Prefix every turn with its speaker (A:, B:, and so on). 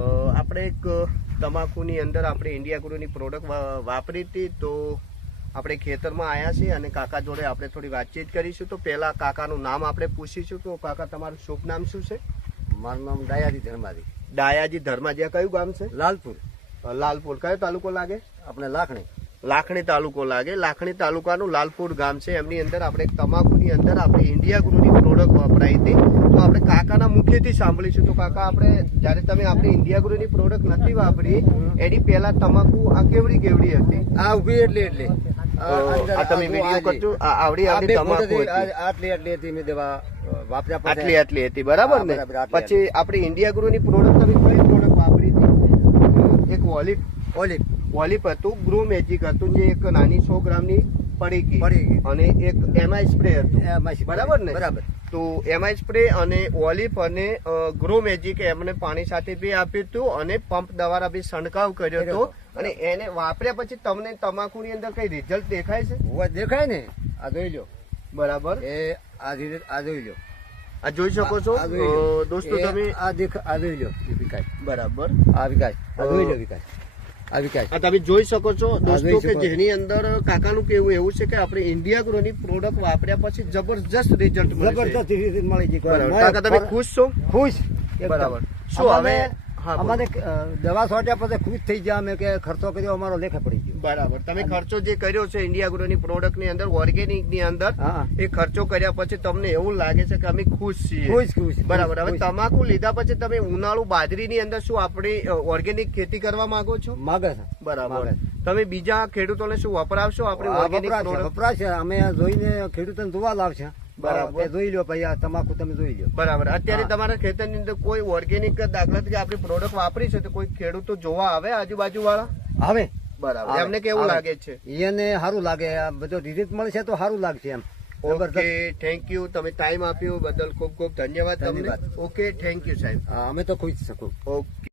A: આપણે એક તમાકુની અંદર આપણે ઇન્ડિયા ગુરુની પ્રોડક્ટ વાપરી હતી તો આપણે ખેતરમાં આવ્યા છીએ અને કાકા જોડે આપણે થોડી વાતચીત કરીશું. તો પહેલાં કાકાનું નામ આપણે પૂછીશું તો કાકા તમારું શુભ નામ શું છે?
B: મારું નામ દયાજી ધર્માજી.
A: ડાયાજી ધર્માજીયા કયું ગામ છે?
B: લાલપુર.
A: લાલપુર. કયો તાલુકો લાગે?
B: આપણે લાખણી.
A: લાખણી તાલુકો લાગે. લાખણી તાલુકાનું લાલપુર ગામ છે. એમની અંદર આપણે તમાકુની અંદર આપણે ઇન્ડિયા ગ્રુની પ્રોડક્ટ વપરાઈ હતી. તો આપણે કાકાના મુખ્યથી સાંભળીશું. તો કાકા આપણે જ્યારે તમે આપણે ઇન્ડિયા ગ્રુની પ્રોડક્ટ નથી વાપરી એની પહેલા તમાકુ આ કેવડી કેવડી હતી?
B: આ ઊભી એટલી એટલે.
A: આ તમે વીડિયો કરજો. આવડી આવડી તમાકુ
B: આટલી આટલી હતી મેં દેવા વાપર્યા પછી.
A: આટલી આટલી હતી. બરાબર ને? પછી આપણી ઇન્ડિયા ગુરુની પ્રોડક્ટ તમે કઈ પ્રોડક્ટ વાપરી હતી? એક વોલિપ
B: ઓલી
A: વોલિપ હતું ગ્રો મેજિક હતું જે એક નાની સો ગ્રામની પડી ગઈ.
B: પડી ગઈ.
A: અને એક એમઆઈ સ્પ્રે હતું. બરાબર ને?
B: બરાબર.
A: તો એમઆઈ સ્પ્રે અને ઓલિપ અને ગ્રો મેજિક એમને પાણી સાથે બી આપ્યું હતું અને પંપ દ્વારા બી છંટકાવ કર્યો હતો. અને એને વાપર્યા પછી તમને તમાકુની અંદર કઈ રિઝલ્ટ દેખાય છે?
B: દેખાય ને? આ જોઈ લો.
A: બરાબર.
B: એ આ રીતે આ જોઈ લો.
A: આ જોઈ શકો છો? દોસ્તો તમે
B: આ દેખ આ જોઈ લો. વિકાસ
A: બરાબર.
B: આ વિકાસ આ જોઈ લો વિકાસ આ વિકાસ
A: આ તમે જોઈ શકો છો દોસ્તો કે જેની અંદર કાકાનું કેવું એવું છે કે આપણે ઇન્ડિયા ગ્રોની પ્રોડક્ટ વાપર્યા પછી જબરજસ્ત રિઝલ્ટ
B: જબરદસ્ત રીતે મળી
A: છે કાકા તમે ખુશ છો?
B: ખુશ.
A: બરાબર. શું હવે-
B: અમારે- દવા સોટ્યા પછી ખુશ થઈ ગયા અમે કે ખર્ચો કર્યો અમારો લેખે પડી ગયો.
A: બરાબર. તમે ખર્ચો જે કર્યો છે ઇન્ડિયા ગ્રોની પ્રોડક્ટની અંદર ઓર્ગેનિકની અંદર એ ખર્ચો કર્યા પછી તમને એવું લાગે છે કે અમે ખુશ છીએ.
B: ખુશ ખુશ
A: બરાબર. હવે તમાકુ લીધા પછી તમે ઉનાળુ બાજરી ની અંદર શું આપણે ઓર્ગેનિક ખેતી કરવા માંગો છો?
B: માગે છે.
A: બરાબર. તમે બીજા ખેડૂતોને શું વપરાવશો આપણે
B: વપરાશ. અમે જોઈને ખેડૂતોને જોવા લાવશે.
A: બરાબર.
B: જોઈ લો ભાઈ આ તમાકુ તમે જોઈ લો
A: બરાબર. અત્યારે. તમારા ખેતરની અંદર કોઈ ઓર્ગેનિક દાખલા તરીકે આપણી પ્રોડક્ટ વાપરી છે તો કોઈ ખેડૂતો જોવા આવે આજુબાજુ વાળા
B: આવે.
A: બરાબર. એમને કેવું લાગે છે?
B: એને સારું લાગે. બધો રિઝલ્ટ મળશે તો સારું લાગશે એમ.
A: ઓકે થેન્ક યુ તમે ટાઈમ આપ્યો બદલ ખૂબ ખૂબ ધન્યવાદ તમને. ઓકે થેન્ક યુ સાહેબ.
B: અમે તો ખુશ શકું
A: ઓકે